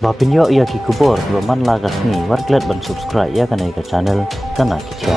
Bapinyo ia ki kubor man lagas ni warklet ban subscribe ya kanai ka channel kana kicha.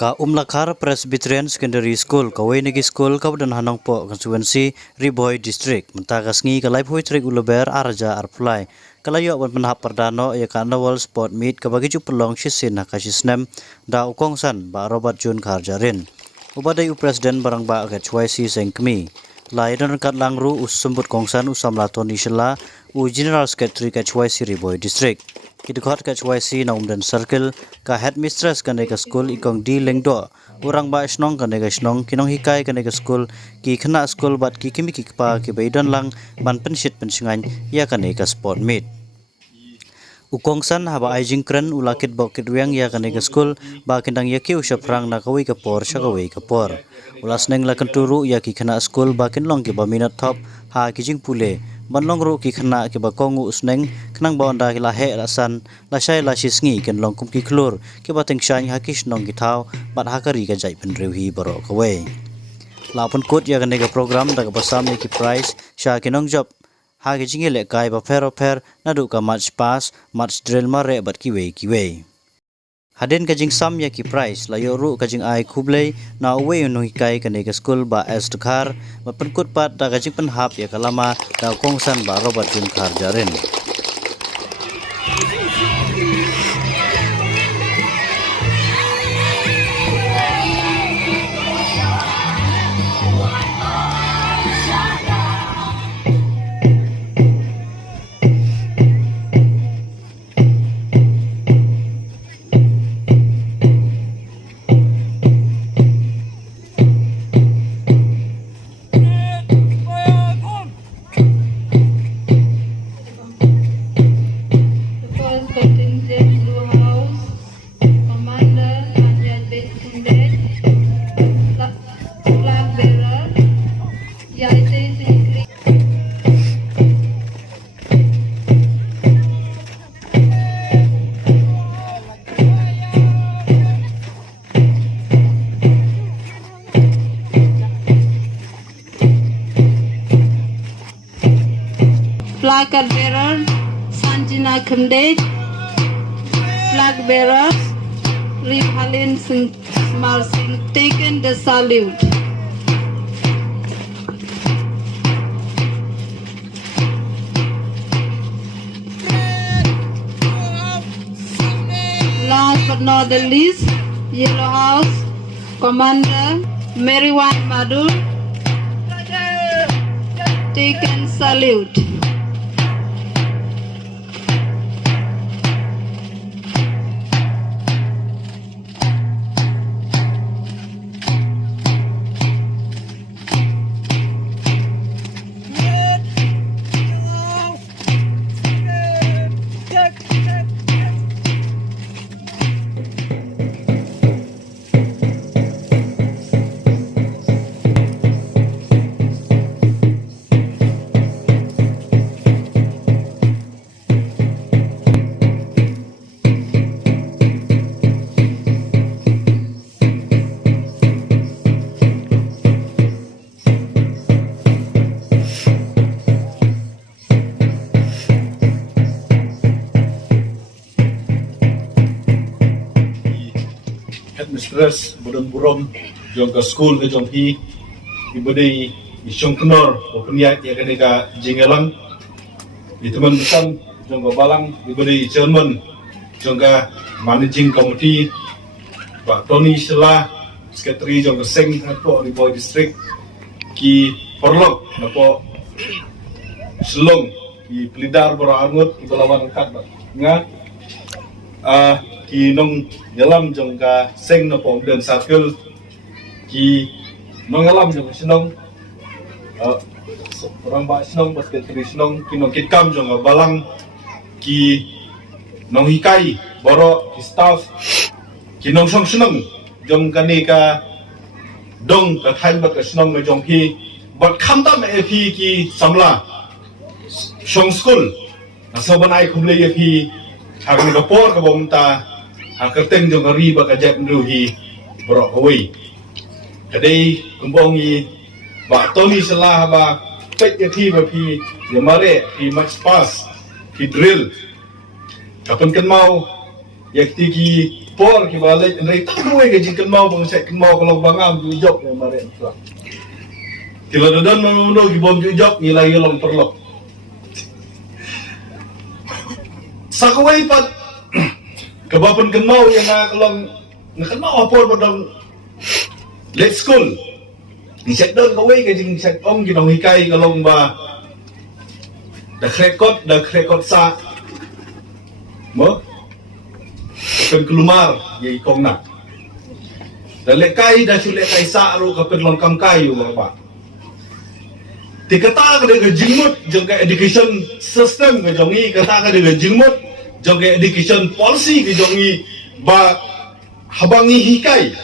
Ka Umlakhar Presbyterian Secondary School ka Wainigi School ka dan Hanongpo Constituency Riboy District mentagas ngi ka live hoy trek uleber arja arpulai kalayo ban penhap perdano ya ka annual sport meet ka bagi ju pelong sisin hakasisnem da ukongsan ba Robert Jun Karjarin ubadai presiden barang ba ka HYC sengkmi lai dan kat langru usumbut kongsan usam latoni shela u General Secretary ka HYC Riboy District Kidukhat ka HYC na umdan circle ka headmistress ka nega school ikong di lengdo urang ba snong ka nega snong kinong hikai ka nega school ki khana school bat ki kimi ki pa ki baidan lang ban pensit pensingan ya ka nega sport meet ukongsan haba aijing kren ulakit bokit wiang ya ka nega school ba kindang ya ki usaprang na kawi ka por sakawi ka por ulas neng la kenturu ya ki khana school ba kinlong ki ba minat top ha kijing pule banlong ru ki khana ki ba kongu usneng khnang ba onda ki la he rasan la shai la shisngi ken long kum ki klur ki ba teng shang hakish nong ki thau bat hakari ka jai pen reuhi baro kawe la pun kot ya ka nega program da ka basam ni ki prize sha ki nong job ha ki jingile kai ba fer na du ka match pass match drill mare bat ki we Haden kajing sam ya ki price la yoru kajing ai kublei na we no hikai ka nega school ba as Dakar ba penkut pat da kajing penhap ya kalama da kongsan ba Robert Jun Karjarin Flag bearer Sanjina Khamdet, flag bearer Riphalin Singh Marsing taken the salute. Last but not the least, Yellow House Commander Meriwan Madul taken salute. Headmistress buron jong ka school ke jong hi ibadai isong knor openya ya kanega jingelang di teman besar jong ka balang ibadai chairman jong ka managing committee Pak Tony Shela secretary jong ka seng po Riboy District ki porlok na po selong ki pelidar berangut ki balawan kat nga ki nong nyalam jong ka seng na pom dan circle ki nong nyalam jong sinong orang ba sinong basket tri sinong ki nong kitkam jong balang ki nong hikai boro ki staff ki nong song sinong jong kani ka dong ka thain bat ka sinong me jong ki bat kham tam e phi ki samla shong school nasoban ai kumle ya hi hagan ka por ka bomta hakerteng jong ri ba ka jak ndu hi bro away kadai kumbongi ba toni salah ba pet ya hi ba hi ya mare hi match pass hi drill kapan kan mau ya tiki por ki balik nai tak duwe ga jing kan mau bang set kan mau kalau bangam ju job ya mare kilo dadan mau ki bom ju job nilai long perlok sakawai pat kebapan kan mau yang kalau nak mau apa bodong let's school ni set don kawai ga jing set ong ki dong hikai kalau ba da krekot sa mo kan kelumar ye kong nak da lekai da chule kai sa ru ka pen long kam kai yu ba tikata ka de jingmut jong ka education system ka jongi kata ka de jingmut jong ka education policy ka jongi ba habangi hikai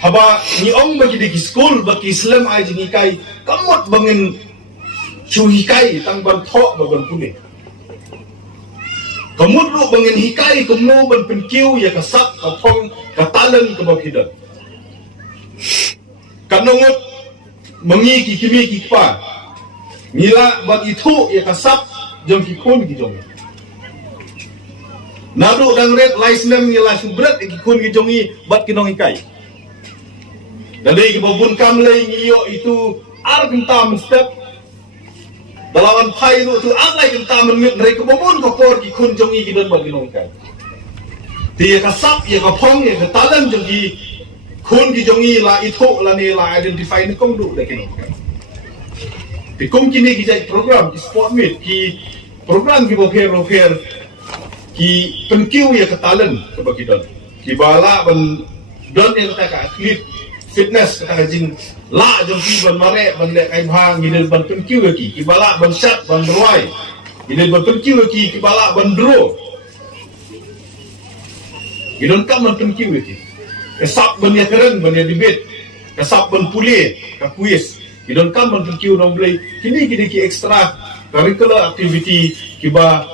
haba ni ong bagi di school bagi islam ai jingi kai kamot bangin chu hikai tang ban tho ba ban puni kamut lu bangin hikai kumno ban penkiu ya kasap ka thong ka talan ka bakidan kanongot mengi ki kimi ki pa mila bag itu ya kasap jong ki kun ki jong nadu dang red license ni la subrat ki kun ki jongi bat kinong hikai dari ki babun kamle ngiyo itu ar kentam step dalawan pai lu tu alai kentam mengut dari ki babun ko por ki kun jongi ki don bat kinong hikai ti ya kasap ya ka phong ya ka talan jong ki kun ki jongi la itu la ni la identify ni kong du de kinong hikai ti kong kini ki jai program ki sport meet ki program ki boker ki penkiu ya ketalan ke bagi don ki bala ban don yang kata atlet fitness kata jing la jong ki ban mare ban le kai bhang ni ban penkiu ki bala ban shot ban ruai ni ban penkiu ki bala ban draw ki don kam ban penkiu ki kesap ban ya keren ban ya debate kesap ban puli ka quiz ki don kam ban penkiu dong play kini ki extra curricular activity ki ba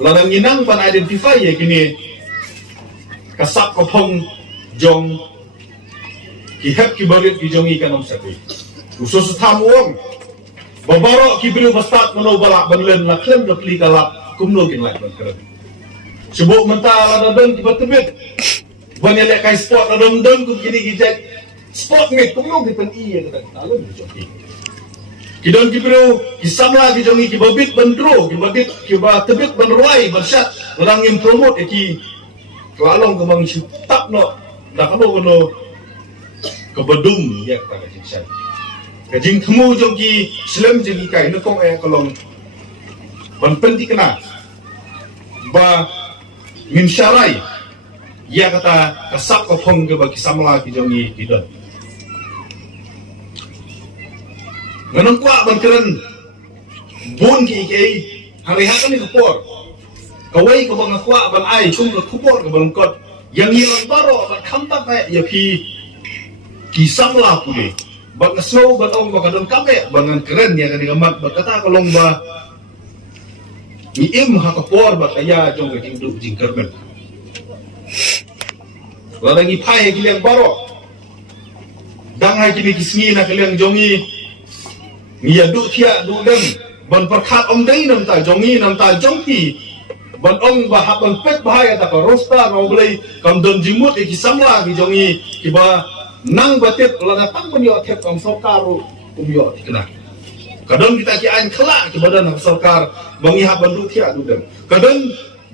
ladang inang pan identify ya kini kasap kopong jong ki hep ki barit ki jongi kanom sakui usus tamuong babaro ki biru bastat mano balak banlen la klem la kli kalap kumno kin lak ban keren subuk menta ladang ki batebit banyak kai sport ladang don ku kini ki jek sport meet kumno ki pen iya kata talon joki kidon kibro kisamla ki jongi ki babit bandro ki babit ki ba tebit banruai barsat orang yang promote ki kelalong ke bang tap no dah kalau kono ke bedum ya kata jinsan kajing temu jongi slam jengi kai no kong kolong ban penti kena ba min syarai ya kata kasap ko phong ke bagi samla ki jongi kidon ganun kuat ban keren bun ki hari hakan ni kupor kawai ka bang kuat ban ai kum ka kupor ka bang kot yang ilang baro ban kamta pa ya ki samla puli ban snow ban ong ba kadon kame bangan keren ya kan gamat ba kata kolong ba ni im ha kupor ba kaya jong ka jingdu jing kermen ladang i pai ki liang baro dang hai kini kismi na kaliang jongi Nia du thia du dem ban perkhat om dei nam ta jongi nam ta jongki ban ong ba ha ban pet bahaya ta rosta mau boleh kam don jimut ki samla ki jongi ki ba nang batet la datang ban yo thet kam sarkaru yo kena kadon kita ki an khala ki badan sarkar bangi ha ban du thia du dem kadon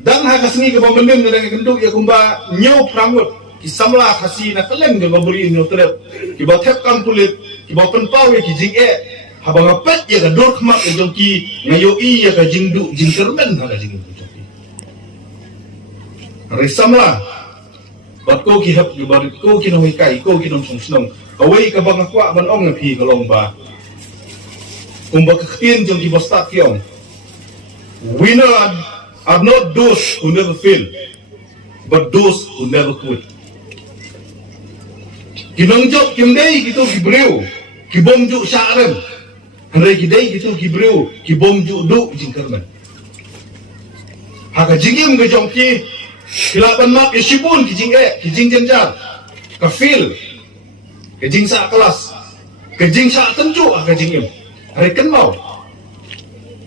dan ha kasni ki ba mendem dengan genduk ya kumba nyau prangut ki samla khasi na keleng ke ba buri no trep ki ba thet kam pulit ki ba pen pau ki jing habang apet ya ka dor khmat ya jongki ngayo i ya ka jingdu jingkermen ha ka jingdu jongki resamla bat ko ki hap bar ko ki no kai ko ki no song kawai ka bang akwa ban ong phi ka long ba kumba ka khtin jongki bastat kiong winner are not those who never fail but those who never quit kinong jok kimdei gitu gibreu kibom juk syarem Henry gidei gitu gibreu gibom judu jingkermen. Haka jingim ke jongki kilaban mak isibun kijing kijing jenjar ke fil kijing sa kelas kijing sa tencu haka jingim. Hari kenal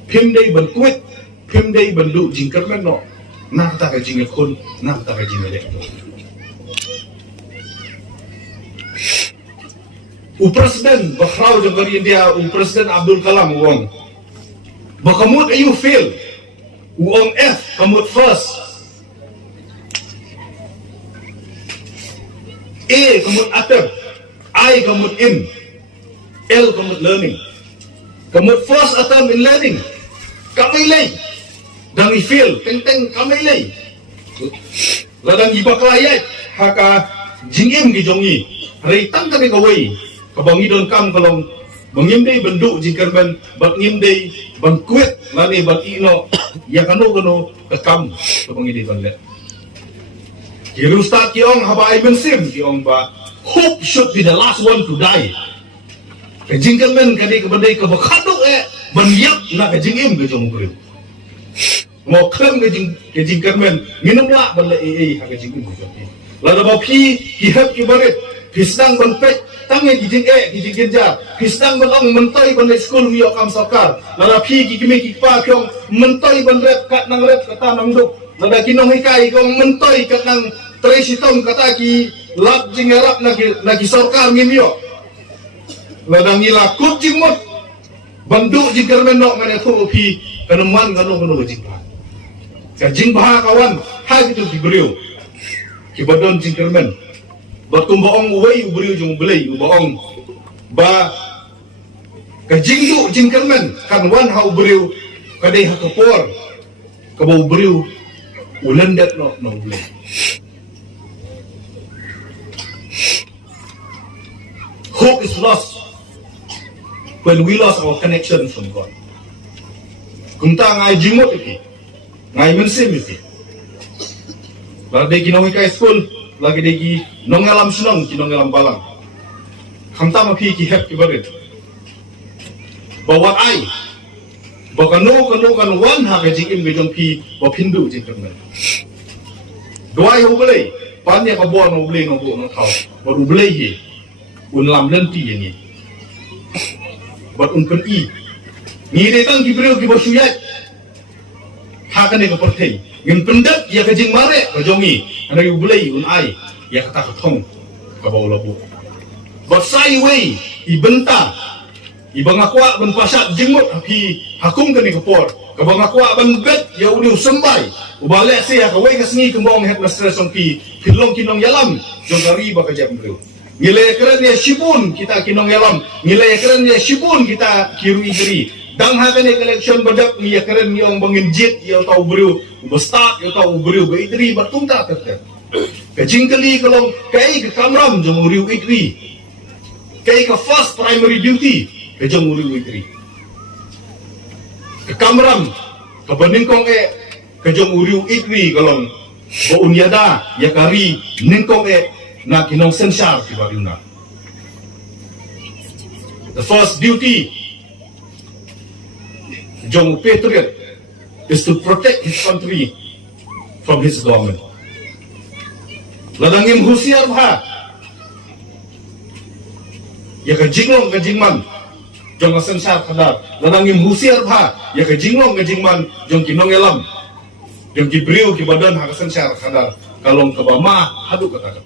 phim đây bần quyết phim đây bần dụ jingkermen no nak ta ke jingil kun nak ta ke jingil dek. Presiden bakrau jong kari India Presiden Abdul Kalam uang bakamut ayu fail uang F kamut first A kamut attempt I kamut in L kamut learning kamut first attempt in learning kami lay dan i fail teng kami lay ladang ibak layat haka jingim gijongi hari tang kami kawai kabangi don kam kalong bangimdei bendu jingkermen bat ngimdei ban kuit lani bat ino ya kanu kekam kabangi di banlet kiru start kiong haba I mensim kiong ba hope should be the last one to die ke jingkermen kadi ke bandai ke bakaduk ban yap na ke jingim ke jong brio mo klem ke jingkermen minum la ban le ha ke jingim ke jong lada ba phi ki hep ki barit pisang ban pek tangi kijing kijing genja pisang ban ong mentai ban school wiyo kam sarkar lada phi ki kimi ki pa kyong mentai ban rep kat nang rep kata nang duk lada kinong hikai kong mentai kat nang tresitong kata ki lap jing arap nagi sarkar ngimyo lada ngila kut jing mot banduk jing kermen nok mane thu phi kanuman kanu jing ba ka jing ba kawan hai itu diberiu ki badon jing kermen bat kumbaong uway uberiu jong belay ubaong ba kajingdu jingkermen kan wan ha uberiu kadai ha kapor kabau uberiu ulendat no belay hope is lost when we lost our connection from God kumta ngai jingmot iki ngai mensim iki badai kinong kai school lagi degi nongalam senong ki nongalam balang khamta ma phi ki hep ki barit bawa ai bakano kan wan ha ke jingim be jong phi ba phindu jing kan doai ho belai pan ya ka bo no belai no bo no thau ba du belai hi un lam len ti ni ba un pen i ni de tang ki breu ki bo suyat ha kan ne ko perthei ngin pendat ya ke jing mare ka jongi ana yu belai un ai ya kata ketong ka bau labu but sai wei ibenta ibangakwa ban pasat jingmot api hakum kani kapor ka bangakwa ban bet ya uni sembai ubale se ya ka wei ka sngi kembong het master songpi kilong kinong yalam jong kari ba ka jam breu ngile keren ya shibun kita kinong yalam ngile keren ya shibun kita kiru igri dang ha kani election badak ni ya keren ni ong bangin jit ya tau breu bestat ya tau breu ba idri batung ta ter ka jingkali kalong kai ka kamram jong riu igri kai ka first primary duty ka jong riu igri ka kamram ka baningkong ka jong riu igri kalong ba unyada ya kari ningkong na kinong sensar ki baruna the first duty jong patriot is to protect his country from his government ladangim husiar bha ya ka jinglong ka jingman jong sensar kadar ladangim husiar bha ya ka jinglong ka jingman jong kinong elam jong ki briu ki badan ha sensar kadar kalong ka bama hadu kata